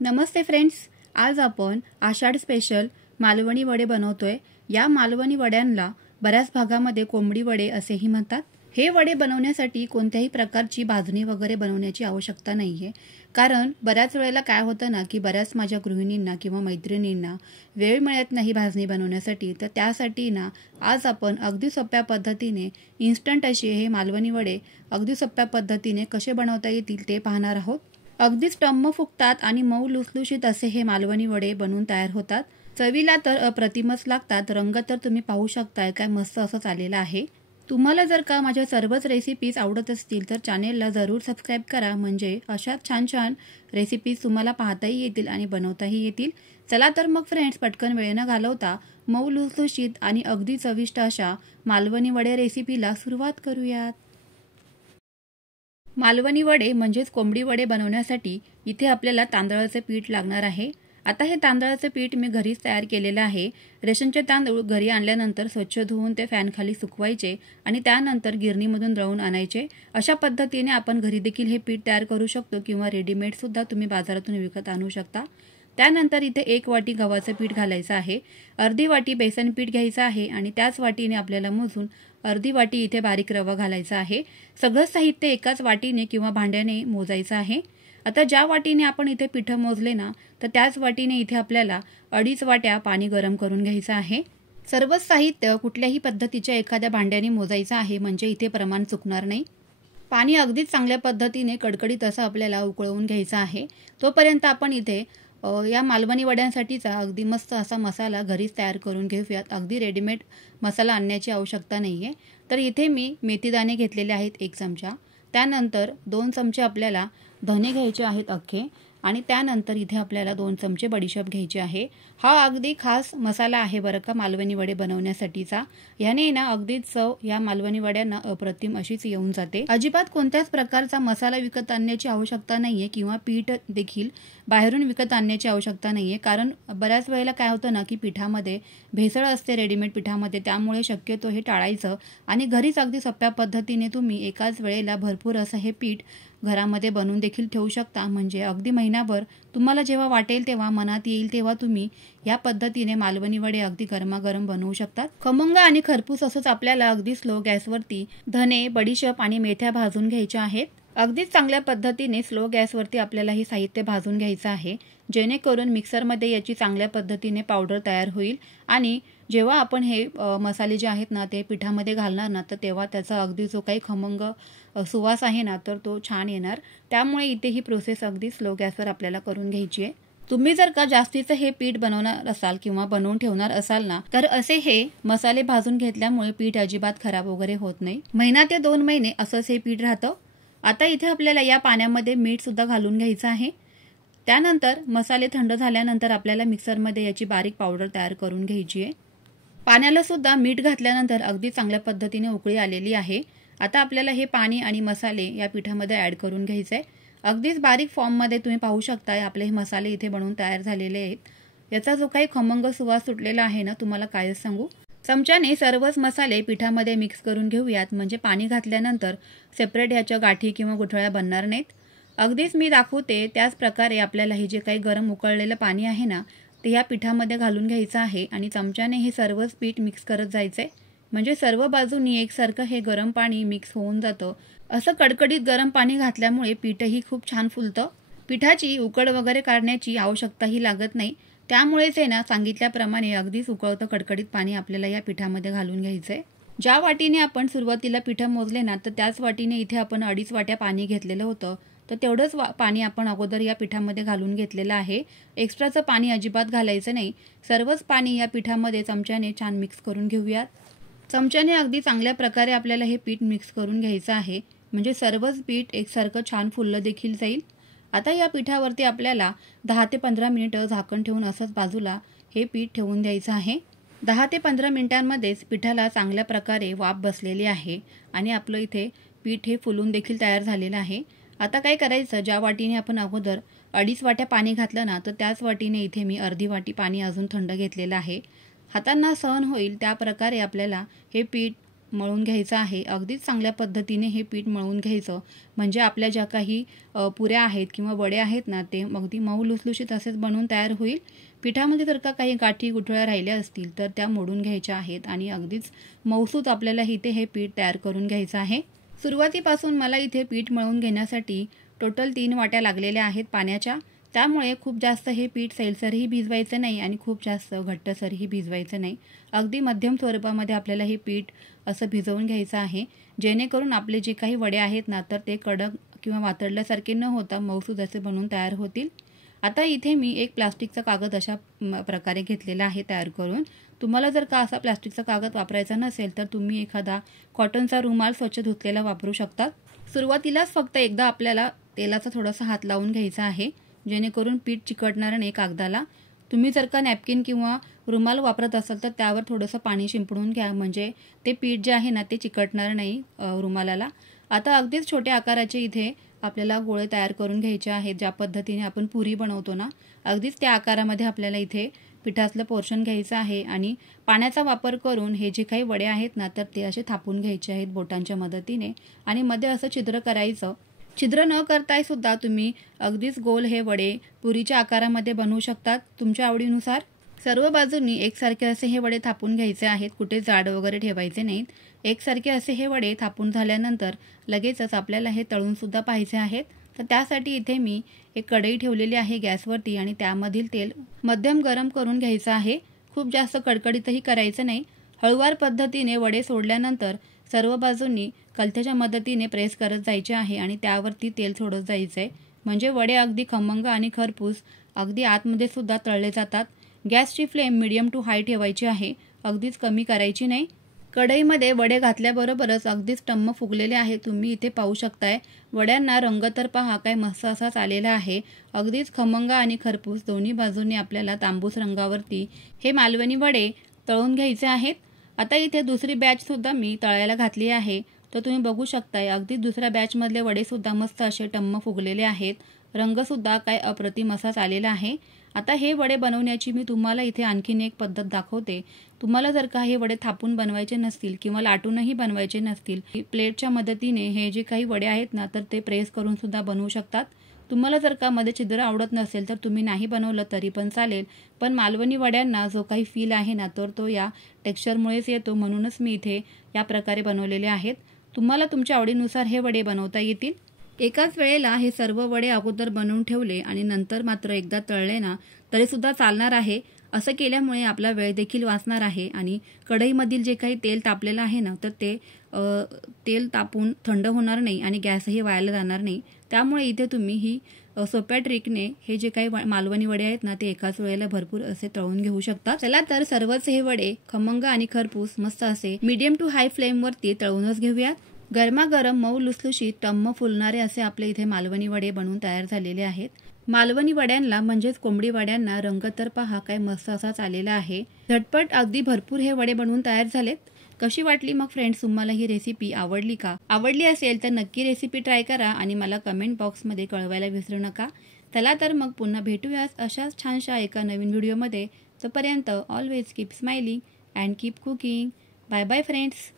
नमस्ते friends, आज आपण आषाढ special Malvani वडे बनवतोय। या मालवणी वड्यांना बऱ्याच भागामध्ये कोंबडी वडे असेही म्हणतात। हे वडे बनवण्यासाठी कोणत्याही प्रकारची भाजणी वगैरे बनवण्याची आवश्यकता नाहीये, कारण बऱ्याच वेळेला काय होतं ना की बऱ्याच माझ्या गृहिणींना किंवा मैत्रिणींना वेळ मिळत नाही भाजणी बनवण्यासाठी। तर त्यासाठी ना आज आपण अगदी सोप्या पद्धतीने इन्स्टंट असे हे मालवणी वडे अगदी सोप्या पद्धतीने कसे बनवता येतील ते पाहणार आहोत। अगदीच टम्म फुगतात आणि मऊ लुसलुशीत असे हे मालवणी वडे बनून तयार होतात। चवीला तर अप्रतिमच लागतात। रंग तर तुम्ही पाहू शकताय काय मस्त असं आलेला आहे। तुम्हाला जर का माझ्या सर्वच रेसिपीज आवडत असतील तर चॅनेलला जरूर सबस्क्राइब करा, म्हणजे अशा छान छान रेसिपीज तुम्हाला पाहताही येतील आणि बनवताही येतील। चला तर मग फ्रेंड्स, पटकन वेळ न घालवता मऊ लुसलुशीत आणि अगदी चविष्ट अशा मालवणी वडे रेसिपीला सुरुवात करूयात। मालवणी वडे म्हणजेच कोंबडी वडे बनवण्यासाठी इथे आपल्याला तांदळाचे पीठ लागणार आहे। आता हे तांदळाचे पीठ मी घरीच तयार केलेले आहे। रेशनचे तांदूळ घरी आणल्यानंतर स्वच्छ धुवून ते फॅन खाली सुकवायचे आणि त्यानंतर गिरणीमधून दळून आणायचे। अशा पद्धतीने आपण घरी देखील हे पीठ तयार करू शकतो किंवा रेडीमेड सुद्धा तुम्ही बाजारातून विकत आणू शकता। त्यानंतर इथे 1 वाटी गव्हाचे पीठ घालायचं आहे, अर्धी वाटी बेसन पीठ घ्यायचं आहे आणि त्याच वाटीने आपल्याला मोजून अर्धी वाटी इथे बारीक रवा घालायचा आहे। सगळं साहित्य एकाच वाटीने किंवा भांड्याने मोजायचं आहे। आता ज्या वाटीने आपण इथे पीठ मोजले ना तर त्याच वाटीने इथे आपल्याला 2.5 वाट्या पाणी गरम करून घ्यायचं आहे। सर्वच साहित्य कुठल्याही पद्धतीच्या एखाद्या भांड्याने मोजायचं आहे, म्हणजे इथे प्रमाण चुकणार नाही। पाणी अगदीच चांगल्या पद्धतीने कडकडीत असं आपल्याला उकळवून घ्यायचं आहे। तोपर्यंत आपण इथे या मालवणी वड्यांसाठीचा अगदी मस्त असा मसाला घरीच तयार करून घेऊयात। अगदी रेडीमेड मसाला आणण्याची आवश्यकता नाहीये। तर इथे मी मेथीदाणे घेतलेले आहेत 1 चमचा, त्यानंतर 2 चमचे आपल्याला धने घ्यायचे आहेत अख्खे, आणि त्यानंतर इथे आपल्याला 2 चमचे बडीशेप घ्यायचे आहे। हा अगदी खास मसाला आहे बरं का मालवणी वडे बनवण्यासाठीचा। याने ना अगदीच चव या मालवणी वड्यांना अप्रतिम अशीच येऊन जाते। अजिबात कोणत्याच प्रकारचा मसाला विकत आणण्याची आवश्यकता नाहीये किंवा पीठ देखील बाहेरून विकत आणण्याची आवश्यकता नाहीये, कारण बऱ्याच वेळेला काय होतं ना की पिठामध्ये भेसळ असते रेडीमेड पिठामध्ये। त्यामुळे शक्यतो हे टाळायचं आणि घरीच अगदी सोप्या पद्धतीने तुम्ही एकाच वेळेला भरपूर असं हे पीठ घरामध्ये बनवून देखील ठेवू शकता, म्हणजे अगदी महिनाभर तुम्हाला जेव्हा वाटेल तेव्हा मनात येईल तेव्हा तुम्ही या पद्धतीने मालवणी वडे अगदी गरमागरम बनवू शकतात। खमंग आणि खरपूस असंच आपल्याला अगदी स्लो गॅसवरती धने, बडीशेप आणि मेथ्या भाजून घ्यायच्या आहेत। अगदीच चांगल्या पद्धतीने स्लो गॅसवरती आपल्याला हे साहित्य भाजून घ्यायचं आहे, जेणेकरून मिक्सरमध्ये याची चांगल्या पद्धतीने पावडर तयार होईल आणि जेव्हा आपण हे मसाले जे आहेत ना ते पिठामध्ये घालणार ना तर तेव्हा त्याचा अगदी जो काही खमंग सुवास आहे ना तर तो छान येणार। त्यामुळे इथे ही प्रोसेस अगदी स्लो गॅसवर आपल्याला करून घ्यायची आहे। तुम्ही जर का जास्तीचं हे पीठ बनवणार असाल किंवा बनवून ठेवणार असाल ना तर असे हे मसाले भाजून घेतल्यामुळे पीठ अजिबात खराब वगैरे होत नाही। 1 ते 2 महिने असंच हे पीठ राहतं। आता इथे आपल्याला या पाण्यामध्ये मीठ सुद्धा घालून घ्यायचं आहे। त्यानंतर मसाले थंड झाल्यानंतर आपल्याला मिक्सरमध्ये याची बारीक पावडर तयार करून घ्यायची आहे। पाण्याला सुद्धा मीठ घातल्यानंतर अगदी चांगल्या पद्धतीने उकळी आलेली आहे। आता आपल्याला हे पाणी आणि मसाले या पिठामध्ये ऍड करून घ्यायचे आहे। अगदीच बारीक फॉर्ममध्ये तुम्ही पाहू शकताय आपले हे मसाले इथे बनवून तयार झालेले आहेत। याचा जो काही खमंग सुवास सुटलेला आहे ना तुम्हाला काय सांगू। चमच्याने सर्वच मसाले पिठामध्ये मिक्स करून घेऊयात, म्हणजे पाणी घातल्यानंतर सेपरेट ह्याच्या गाठी किंवा गुठळ्या बनणार नाहीत। अगदीच मी दाखवते त्याच प्रकारे आपल्याला हे जे काही गरम उकळलेलं पाणी आहे ना ते या पिठामध्ये घालून घ्यायचं आहे आणि चमच्याने हे सर्वच पीठ मिक्स करत जायचंय, म्हणजे सर्व बाजूनी एकसारखं हे गरम पाणी मिक्स होऊन जातं। असं कडकडीत गरम पाणी घातल्यामुळे पीठही खूप छान फुलतं। पिठाची उकड वगैरे काढण्याची आवश्यकताही लागत नाही। त्यामुळेच आहे ना सांगितल्याप्रमाणे अगदीच उकळतं कडकडीत पाणी आपल्याला या पिठामध्ये घालून घ्यायचंय। ज्या वाटीने आपण सुरुवातीला पीठ मोजले ना तर त्याच वाटीने इथे आपण 2.5 वाट्या पाणी घेतलेलं होतं, तर तेवढंच पाणी आपण अगोदर या पिठामध्ये घालून घेतलेलं आहे। एक्स्ट्राचं पाणी अजिबात घालायचं नाही। सर्वच पाणी या पिठामध्ये चमच्याने छान मिक्स करून घेऊयात। चमच्याने अगदी चांगल्या प्रकारे आपल्याला हे पीठ मिक्स करून घ्यायचं आहे, म्हणजे सर्वच पीठ एकसारखं छान फुललं देखील जाईल। आता या पिठावरती आपल्याला 10 ते 15 मिनिटं झाकण ठेवून असंच बाजूला हे पीठ ठेवून द्यायचं आहे। 10 ते 15 मिनिटांमध्येच पिठाला चांगल्या प्रकारे वाफ बसलेली आहे आणि आपलं इथे पीठ हे फुलून देखील तयार झालेलं आहे। आता काय करायचं, ज्या वाटीने आपण अगोदर 2.5 वाट्या पाणी घातलं ना तर त्याच वाटीने इथे मी अर्धी वाटी पाणी अजून थंड घेतलेलं आहे। हातांना सहन होईल त्या प्रकारे आपल्याला हे पीठ मळून घ्यायचं आहे। अगदीच चांगल्या पद्धतीने हे पीठ मळून घ्यायचं, म्हणजे आपल्या ज्या काही पुऱ्या आहेत किंवा वडे आहेत ना, ते अगदी मऊ लुसलुशीत असेच बनवून तयार होईल। पिठामध्ये जर का काही गाठी गुठळ्या राहिल्या असतील तर त्या मोडून घ्यायच्या आहेत आणि अगदीच मऊसूत आपल्याला इथे हे पीठ तयार करून घ्यायचं आहे। सुरुवातीपासून मला इथे पीठ मळून घेण्यासाठी टोटल 3 वाट्या लागलेल्या आहेत पाण्याच्या। त्यामुळे खूप जास्त हे पीठ सैलसरही भिजवायचं नाही आणि खूप जास्त घट्टसरही भिजवायचं नाही। अगदी मध्यम स्वरूपामध्ये आपल्याला हे पीठ असं भिजवून घ्यायचं आहे, जेणेकरून आपले जे काही वडे आहेत ना, तर ते कडक किंवा वातडल्यासारखे न होता मऊसूत असे बनवून तयार होतील। आता इथे मी एक प्लास्टिकचा कागद अशा प्रकारे घेतलेला आहे तयार करून। तुम्हाला जर का असा प्लास्टिकचा कागद वापरायचा नसेल तर तुम्ही एखादा कॉटनचा रुमाल स्वच्छ धुतलेला वापरू शकता। सुरुवातीलाच फक्त एकदा आपल्याला तेलाचा थोडासा हात लावून घ्यायचा आहे, जेणेकरून पीठ चिकटणार नाही कागदाला। तुम्ही जर का नॅपकिन किंवा रुमाल वापरत असाल तर त्यावर थोडंसं पाणी शिंपडून घ्या, म्हणजे ते पीठ जे आहे ना ते चिकटणार नाही रुमालाला। आता अगदीच छोट्या आकाराचे इथे आपल्याला गोळे तयार करून घ्यायचे आहेत। ज्या पद्धतीने आपण पुरी बनवतो ना, अगदीच त्या आकारामध्ये आपल्याला इथे पिठातलं पोर्शन घ्यायचं आहे आणि पाण्याचा वापर करून हे जे काही वडे आहेत ना, तर ते असे थापून घ्यायचे आहेत बोटांच्या मदतीने आणि मध्ये असं छिद्र करायचं। छिद्र न करताय सुद्धा तुम्ही अगदीच गोल हे वडे पुरीच्या आकारामध्ये बनवू शकतात तुमच्या आवडीनुसार। सर्व बाजूंनी एकसारखे असे हे वडे थापून घ्यायचे आहेत, कुठे जाड वगैरे ठेवायचे नाहीत। एकसारखे असे हे वडे थापून झाल्यानंतर लगेचच आपल्याला हे तळून सुद्धा पाहिजे आहेत। तर त्यासाठी इथे मी एक कढई ठेवलेली आहे गॅसवरती आणि त्यामधील तेल मध्यम गरम करून घ्यायचं आहे। खूप जास्त कडकडीतही करायचं नाही। हळूवार पद्धतीने वडे सोडल्यानंतर सर्व बाजूंनी कलथ्याच्या मदतीने प्रेस करत जायचे आहे आणि त्यावरती तेल सोडत जायचंय, म्हणजे वडे अगदी खमंग आणि खरपूस अगदी आतमध्ये सुद्धा तळले जातात। गॅसची फ्लेम मीडियम टू हाय ठेवायची आहे, अगदीच कमी करायची नाही। कढईमध्ये वडे घातल्याबरोबरच अगदीच टम्म फुगलेले आहे, तुम्ही इथे पाहू शकताय। वड्यांना रंग तर पहा काय मस्त असाच आलेला आहे, अगदीच खमंग आणि खरपूस दोन्ही बाजूंनी आपल्याला तांबूस रंगावरती हे मालवणी वडे तळून घ्यायचे आहेत। आता इथे दुसरी बॅच सुद्धा मी तळायला घातली आहे, तर तुम्ही बघू शकताय अगदी दुसऱ्या बॅच मधले वडे सुद्धा मस्त असे टम्म फुगलेले आहेत, रंग सुद्धा काय अप्रतिम असाच आलेला आहे। आता हे वडे बनवण्याची मी तुम्हाला इथे आणखीन एक पद्धत दाखवते। तुम्हाला जर का हे वडे थापून बनवायचे नसतील किंवा लाटूनही बनवायचे नसतील, प्लेटच्या मदतीने हे जे काही वडे आहेत ना, तर ते प्रेस करून सुद्धा बनवू शकतात। तुम्हाला जर का मध्ये छिद्र आवडत नसेल तर तुम्ही नाही बनवलं तरी पण चालेल, पण मालवणी वड्यांना जो काही फील आहे ना, तर तो या टेक्स्चरमुळेच येतो, म्हणूनच मी इथे या प्रकारे बनवलेले आहेत। तुम्हाला तुमच्या आवडीनुसार हे वडे बनवता येतील। एकाच वेळेला हे सर्व वडे अगोदर बनवून ठेवले आणि नंतर मात्र एकदा तळले ना तरी सुद्धा चालणार आहे। असं केल्यामुळे आपला वेळ देखील वाचणार आहे आणि कढईमधील जे काही तेल तापलेलं आहे ना, तर ते तेल तापून थंड होणार नाही आणि गॅसही वायाला जाणार नाही। त्यामुळे इथे तुम्ही ही सोप्या ट्रिकने हे जे काही मालवणी वडे आहेत ना, ते एकाच वेळेला भरपूर असे तळून घेऊ शकता। चला तर सर्वच हे वडे खमंग आणि खरपूस मस्त असे मीडियम टू हाय फ्लेमवरती तळूनच घेऊयात। गरमागरम मऊ लुसलुशीत टम्म फुलणारे असे आपले इथे मालवणी वडे बनवून तयार झालेले आहेत। मालवणी वड्यांना म्हणजेच कोंबडी वड्यांना रंग तर पहा काय मस्त असाच आलेला आहे। झटपट अगदी भरपूर हे वडे बनवून तयार झालेत। कशी वाटली मग फ्रेंड्स तुम्हाला ही रेसिपी? आवडली का? आवडली असेल तर नक्की रेसिपी ट्राय करा आणि मला कमेंट बॉक्समध्ये कळवायला विसरू नका। चला तर मग पुन्हा भेटूयाच अशाच छानशा एका नवीन व्हिडिओमध्ये। तोपर्यंत always keep smiling and keep cooking. Bye bye friends.